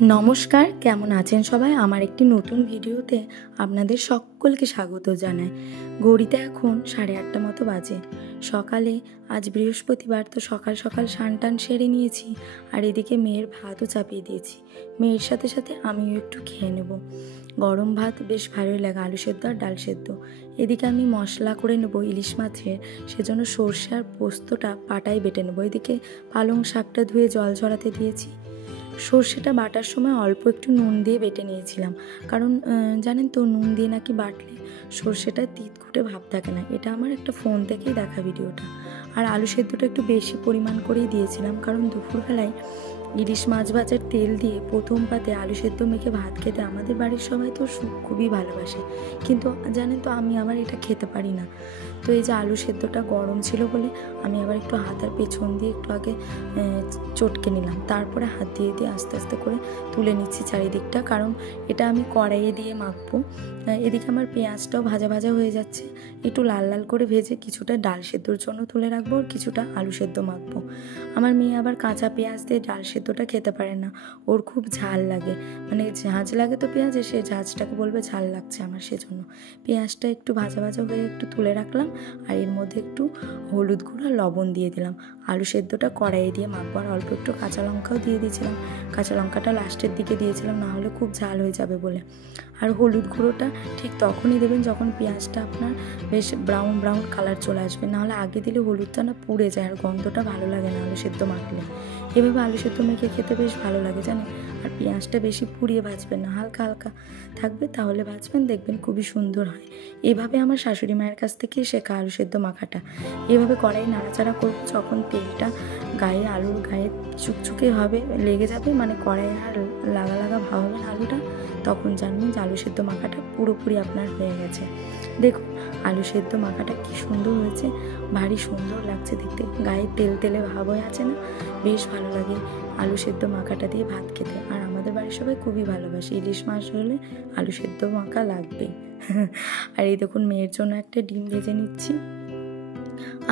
নমস্কার, কেমন আছেন সবাই? আমার একটি নতুন ভিডিওতে আপনাদের সকলকে স্বাগত জানাই। ঘড়িতে এখন 8:30 মতো বাজে। সকালে আজ বৃহস্পতিবার, তো সকাল সকাল স্নান সেরে নিয়েছি। আর এদিকে মেয়ের ভাতও চাপিয়ে দিয়েছি। মেয়ের সাথে সাথে আমিও একটু খেয়ে নেব। গরম ভাত বেশ ভালোই লাগে, আলু সেদ্ধ আর ডাল সেদ্ধ। এদিকে আমি মশলা করে নেব ইলিশ মাছের, সেজন্য সর্ষে আর পোস্তটা পাটায় বেটে নেব। এদিকে পালং শাকটা ধুয়ে জল ঝরাতে দিয়েছি। সর্ষেটা বাটার সময় অল্প একটু নুন দিয়ে বেটে নিয়েছিলাম, কারণ জানেন তো নুন দিয়ে নাকি বাটলে সর্ষেটা তিতকুটে ভাব থাকে না। এটা আমার একটা ফোন থেকেই দেখা ভিডিওটা। আর আলু সেদ্ধটা একটু বেশি পরিমাণ করেই দিয়েছিলাম, কারণ দুপুরবেলায় ইলিশ মাছ ভাজার তেল দিয়ে প্রথম পাতে আলু সেদ্ধ মেখে ভাত খেতে আমাদের বাড়ির সবাই তো খুবই ভালোবাসে। কিন্তু জানেন তো আমি আবার এটা খেতে পারি না। তো এই যে আলু সেদ্ধটা গরম ছিল বলে আমি আবার একটু হাতের পেছন দিয়ে একটু আগে চটকে নিলাম, তারপরে হাত দিয়ে দিয়ে আস্তে আস্তে করে তুলে নিচ্ছি চারিদিকটা, কারণ এটা আমি কড়াইয়ে দিয়ে মাখবো। এদিকে আমার পেঁয়াজটাও ভাজা ভাজা হয়ে যাচ্ছে, একটু লাল লাল করে ভেজে কিছুটা ডাল সেদ্ধর জন্য তুলে রাখবো আর কিছুটা আলু সেদ্ধ মাখবো। আমার মেয়ে আবার কাঁচা পেঁয়াজ দিয়ে ডাল সেদ্ধটা খেতে পারে না, ওর খুব ঝাল লাগে, মানে ঝাঁঝ লাগে তো পেঁয়াজে, সে ঝাঁঝটাকে বলবে ঝাল লাগছে আমার, সেজন্য পেঁয়াজটা একটু ভাজা ভাজা হয়ে একটু তুলে রাখলাম। আর এর মধ্যে একটু হলুদ গুঁড়ো আর লবণ দিয়ে দিলাম। আলু সেদ্ধটা কড়াইয়ে দিয়ে মাখবো, আর অল্প একটু কাঁচা লঙ্কাও দিয়ে দিয়েছিলাম। কাঁচা লঙ্কাটা লাস্টের দিকে দিয়েছিলাম, না হলে খুব ঝাল হয়ে যাবে বলে। আর হলুদ গুঁড়োটা ঠিক তখনই দেবেন যখন পেঁয়াজটা আপনার বেশ ব্রাউন ব্রাউন কালার চলে আসবে, নাহলে আগে দিলে হলুদটা না পুড়ে যায় আর গন্ধটা ভালো লাগে না আলু সেদ্ধ মাখলে। এভাবে আলু সেদ্ধ মেখে খেতে বেশ ভালো লাগে জানেন। আর পেঁয়াজটা বেশি পুড়িয়ে ভাজবেন না, হালকা হালকা থাকবে, তাহলে ভাজবেন, দেখবেন খুবই সুন্দর হয়। এভাবে আমার শাশুড়ি মায়ের কাছ থেকে শেখা আলু সেদ্ধ মাখাটা। এভাবে কড়াই নাড়াচাড়া করব, যখন তেলটা গায়ে আলুর গায়ে চুকচুকে হবে, লেগে যাবে, মানে কড়াই আর লাগা লাগা ভাব হবে আলুটা, তখন জানবেন যে আলু সেদ্ধ মাখাটা পুরোপুরি আপনার হয়ে গেছে। দেখুন আলু সেদ্ধ মাখাটা কি সুন্দর হয়েছে, ভারী সুন্দর লাগছে দেখতে, গায়ে তেল তেলে ভাব হয়ে আছে না, বেশ ভালো লাগে আলু সেদ্ধ মাখাটা দিয়ে ভাত খেতে। আর আমাদের বাড়ির সবাই খুবই ভালোবাসে, ইলিশ মাছ হলে আলু সেদ্ধ মাখা লাগবেই। আর এই দেখুন মেয়ের জন্য একটা ডিম ভেজে নিচ্ছি।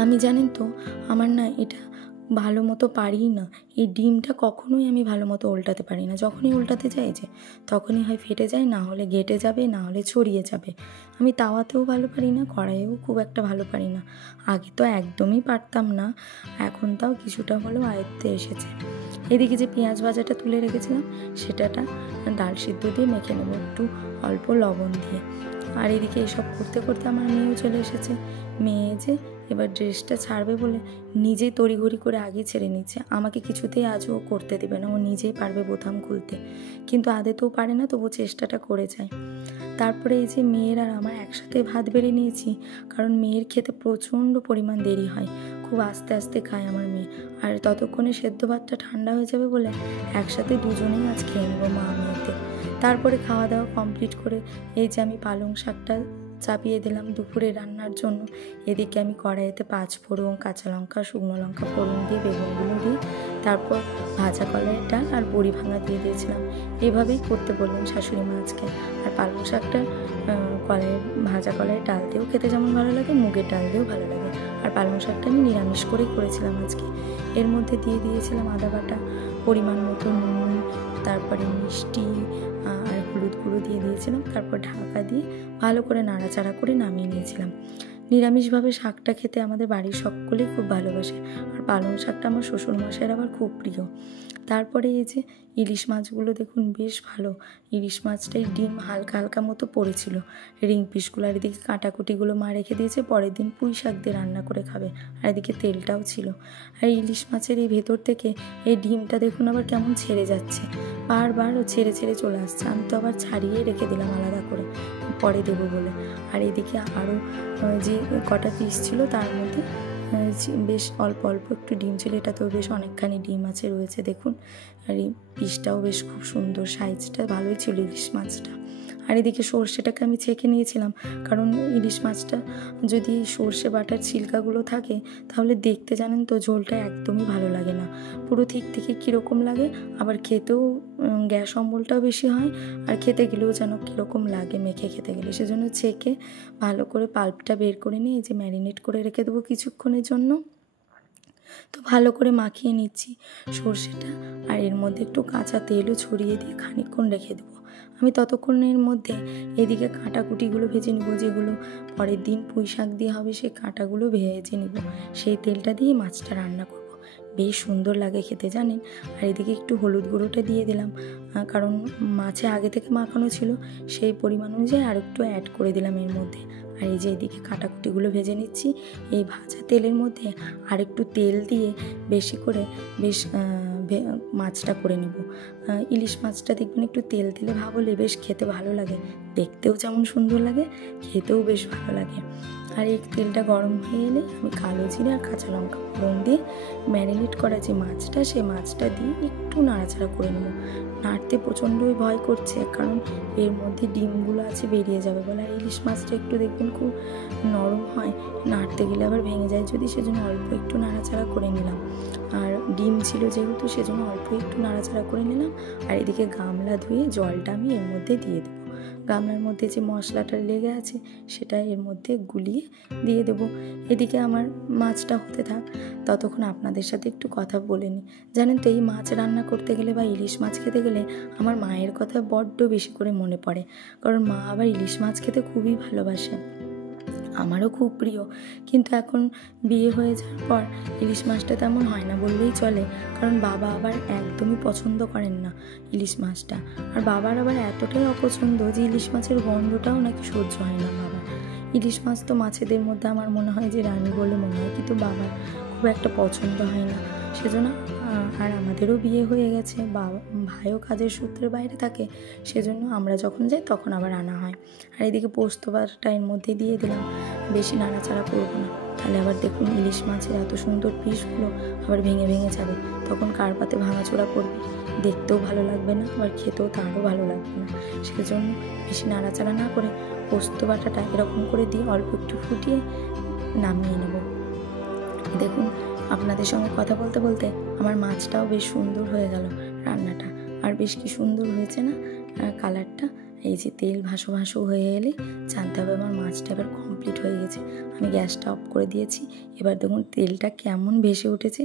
আমি জানেন তো আমার না এটা ভালো মতো পারি না, এই ডিমটা কখনোই আমি ভালো মতো উল্টাতে পারি না। যখনই উল্টাতে যাই যে তখনই হয় ফেটে যায়, না হলে গেটে যাবে, না হলে ছড়িয়ে যাবে। আমি তাওয়াতেও ভালো পারি না, কড়াইয়েও খুব একটা ভালো পারি না। আগে তো একদমই পারতাম না, এখন তাও কিছুটা হলেও আয়ত্তে এসেছে। এদিকে যে পেঁয়াজ ভাজাটা তুলে রেখেছিলাম সেটাটা ডাল সিদ্ধ দিয়ে মেখে নেব একটু অল্প লবণ দিয়ে। আর এদিকে এসব করতে করতে আমার মেয়েও চলে এসেছে। মেয়ে যে এবার ড্রেসটা ছাড়বে বলে নিজেই তড়িঘড়ি করে আগে ছেড়ে নিচ্ছে, আমাকে কিছুতেই আজও করতে দেবে না, ও নিজেই পারবে বোতাম খুলতে, কিন্তু আদতেও পারে না, তবু চেষ্টাটা করে যায়। তারপরে এই যে মেয়ের আর আমার একসাথে ভাত বেড়ে নিয়েছি, কারণ মেয়ের খেতে প্রচণ্ড পরিমাণ দেরি হয়, খুব আস্তে আস্তে খায় আমার মেয়ে। আর ততক্ষণে সেদ্ধ ভাতটা ঠান্ডা হয়ে যাবে বলে একসাথে দুজনেই আজ খেয়ে নেবো মা মেয়েতে। তারপরে খাওয়া দাওয়া কমপ্লিট করে এই যে আমি পালং শাকটা চাপিয়ে দিলাম দুপুরে রান্নার জন্য। এদিকে আমি কড়াইতে 5 ফোড়ন, কাঁচা লঙ্কা, শুকনো লঙ্কা ফোড়ন দিয়ে বেগুনগুলো দিয়ে তারপর ভাজা কলাইয়ের ডাল আর বড়ি ভাঙা দিয়ে দিয়েছিলাম। এভাবেই করতে বললেন শাশুড়ি মা আজকে। আর পালং শাকটা ভাজা কলাইয়ের ডাল দিয়েও খেতে যেমন ভালো লাগে, মুগের ডাল দিয়েও ভালো লাগে। আর পালং শাকটা আমি নিরামিষ করেই করেছিলাম আজকে। এর মধ্যে দিয়ে দিয়েছিলাম আদা বাটা, পরিমাণ মতো নুন, তারপরে মিষ্টি আর হলুদ গুঁড়ো দিয়ে দিয়েছিলাম। তারপর ঢাকা দিয়ে ভালো করে নাড়াচাড়া করে নামিয়ে নিয়েছিলাম। নিরামিষভাবে শাকটা খেতে আমাদের বাড়ির সকলেই খুব ভালোবাসে, আর পালং শাকটা আমার শ্বশুরমশাইয়ের আবার খুব প্রিয়। তারপরে এই যে ইলিশ মাছগুলো দেখুন বেশ ভালো, ইলিশ মাছটাই ডিম হালকা হালকা মতো পড়েছিল, রিং পিসগুলো। আর এদিকে কাটাকুটিগুলো মা রেখে দিয়েছে, পরের দিন পুঁই শাক দিয়ে রান্না করে খাবে। আর এদিকে তেলটাও ছিল। আর ইলিশ মাছের এই ভেতর থেকে এই ডিমটা দেখুন আবার কেমন ছেড়ে যাচ্ছে, বারবার ছেড়ে ছেড়ে চলে আসছে। আমি তো আবার ছাড়িয়ে রেখে দিলাম আলাদা করে, পরে দেবো বলে। আর এদিকে আরও যে কটা পিস ছিল তার মধ্যে বেশ অল্প অল্প একটু ডিম ছিল, এটা তো বেশ অনেকখানি ডিম আছে রয়েছে দেখুন। আর এই পিসটাও বেশ খুব সুন্দর, সাইজটা ভালোই ছিল ইলিশ মাছটা। আর এদিকে সর্ষেটাকে আমি ছেঁকে নিয়েছিলাম, কারণ ইলিশ মাছটা যদি সর্ষে বাটার ছিলকাগুলো থাকে তাহলে দেখতে জানেন তো ঝোলটা একদমই ভালো লাগে না, পুরো ঠিক থেকে কীরকম লাগে, আবার খেতেও গ্যাস অম্বলটাও বেশি হয়, আর খেতে গেলেও যেন কীরকম লাগে মেখে খেতে গেলে। সেজন্য ছেঁকে ভালো করে পাল্পটা বের করে নিয়ে এই যে ম্যারিনেট করে রেখে দেবো কিছুক্ষণের জন্য। তো ভালো করে মাখিয়ে নিচ্ছি সর্ষেটা, আর এর মধ্যে একটু কাঁচা তেলও ছড়িয়ে দিয়ে খানিকক্ষণ রেখে দেবো। আমি ততক্ষণের মধ্যে এদিকে কাঁটাকুটিগুলো ভেজে নিব, যেগুলো পরের দিন পুঁই শাক দিয়ে হবে সেই কাঁটাগুলো ভেজে নিব। সেই তেলটা দিয়ে মাছটা রান্না করব, বেশ সুন্দর লাগে খেতে জানেন। আর এদিকে একটু হলুদ গুঁড়োটা দিয়ে দিলাম, কারণ মাছে আগে থেকে মাখানো ছিল, সেই পরিমাণ অনুযায়ী আর একটু অ্যাড করে দিলাম এর মধ্যে। আর এই যে এদিকে কাঁটাকুটিগুলো ভেজে নিচ্ছি। এই ভাজা তেলের মধ্যে আর একটু তেল দিয়ে বেশি করে বেশ মাছটা করে নেব। ইলিশ মাছটা দেখবেন একটু তেল তেলে ভাব হলে বেশ খেতে ভালো লাগে, দেখতেও যেমন সুন্দর লাগে, খেতেও বেশ ভালো লাগে। আর এই তেলটা গরম হয়ে এলে আমি কালো জিরে আর কাঁচা লঙ্কা ফোড়ন দিয়ে ম্যারিনেট করা যে মাছটা, সেই মাছটা দিয়ে একটু নাড়াচাড়া করে নেব। নাড়তে প্রচণ্ডই ভয় করছে, কারণ এর মধ্যে ডিমগুলো আছে, বেরিয়ে যাবে বলে। আর ইলিশ মাছটা একটু দেখবেন খুব নরম হয়, নাড়তে গেলে আবার ভেঙে যায় যদি, সেজন্য অল্প একটু নাড়াচাড়া করে নিলাম। আর ডিম ছিল যেহেতু, সেজন্য অল্প একটু নাড়াচাড়া করে নিলাম। আর এদিকে গামলা ধুয়ে জলটা আমি এর মধ্যে দিয়ে দেবো। গামলার মধ্যে যে মশলাটা লেগে আছে সেটা এর মধ্যে গুলিয়ে দিয়ে দেবো। এদিকে আমার মাছটা হতে থাক, ততক্ষণ আপনাদের সাথে একটু কথা বলে নিই। জানেন তো, এই মাছ রান্না করতে গেলে বা ইলিশ মাছ খেতে গেলে আমার মায়ের কথা বড্ড বেশি করে মনে পড়ে, কারণ মা আবার ইলিশ মাছ খেতে খুবই ভালোবাসে, আমারও খুব প্রিয়। কিন্তু এখন বিয়ে হয়ে যাওয়ার পর ইলিশ মাছটা তেমন হয় না বললেই চলে, কারণ বাবা আবার একদমই পছন্দ করেন না ইলিশ মাছটা। আর বাবার আবার এতটাই অপছন্দ যে ইলিশ মাছের গন্ধটাও নাকি সহ্য হয় না বাবার। ইলিশ মাছ তো মাছেদের মধ্যে আমার মনে হয় যে রানী বলে মনে হয়, কিন্তু বাবার খুব একটা পছন্দ হয় না, সেজন্য। আর আমাদেরও বিয়ে হয়ে গেছে, ভাইও কাজের সূত্রে বাইরে থাকে, সেজন্য আমরা যখন যাই তখন আবার আনা হয়। আর এদিকে পোস্ত বাটাটা এর মধ্যে দিয়ে দিলাম, বেশি নাড়াচাড়া করবো না, তাহলে আবার দেখুন ইলিশ মাছের এত সুন্দর পিসগুলো আবার ভেঙে ভেঙে যাবে, তখন কার পাতে ভাঙাচোরা করবে, দেখতেও ভালো লাগবে না, আবার খেতেও তারও ভালো লাগবে না। সেজন্য বেশি নাড়াচাড়া না করে পোস্ত বাটাটা এরকম করে দিয়ে অল্প একটু ফুটিয়ে নামিয়ে নেব। দেখুন, আপনাদের সঙ্গে কথা বলতে বলতে আমার মাছটাও বেশ সুন্দর হয়ে গেল রান্নাটা, আর বেশ কি সুন্দর হয়েছে না কালারটা। এই যে তেল ভাসো ভাসো হয়ে এলে জানতে হবে আমার মাছটা এবার কমপ্লিট হয়ে গেছে। আমি গ্যাসটা অফ করে দিয়েছি। এবার দেখুন তেলটা কেমন ভেসে উঠেছে,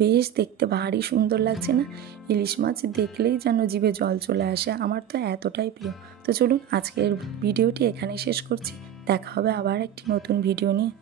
বেশ দেখতে ভারী সুন্দর লাগছে না? ইলিশ মাছ দেখলেই যেন জিভে জল চলে আসে, আমার তো এতটাই প্রিয়। তো চলুন আজকের ভিডিওটি এখানেই শেষ করছি, দেখা হবে আবার একটি নতুন ভিডিও নিয়ে।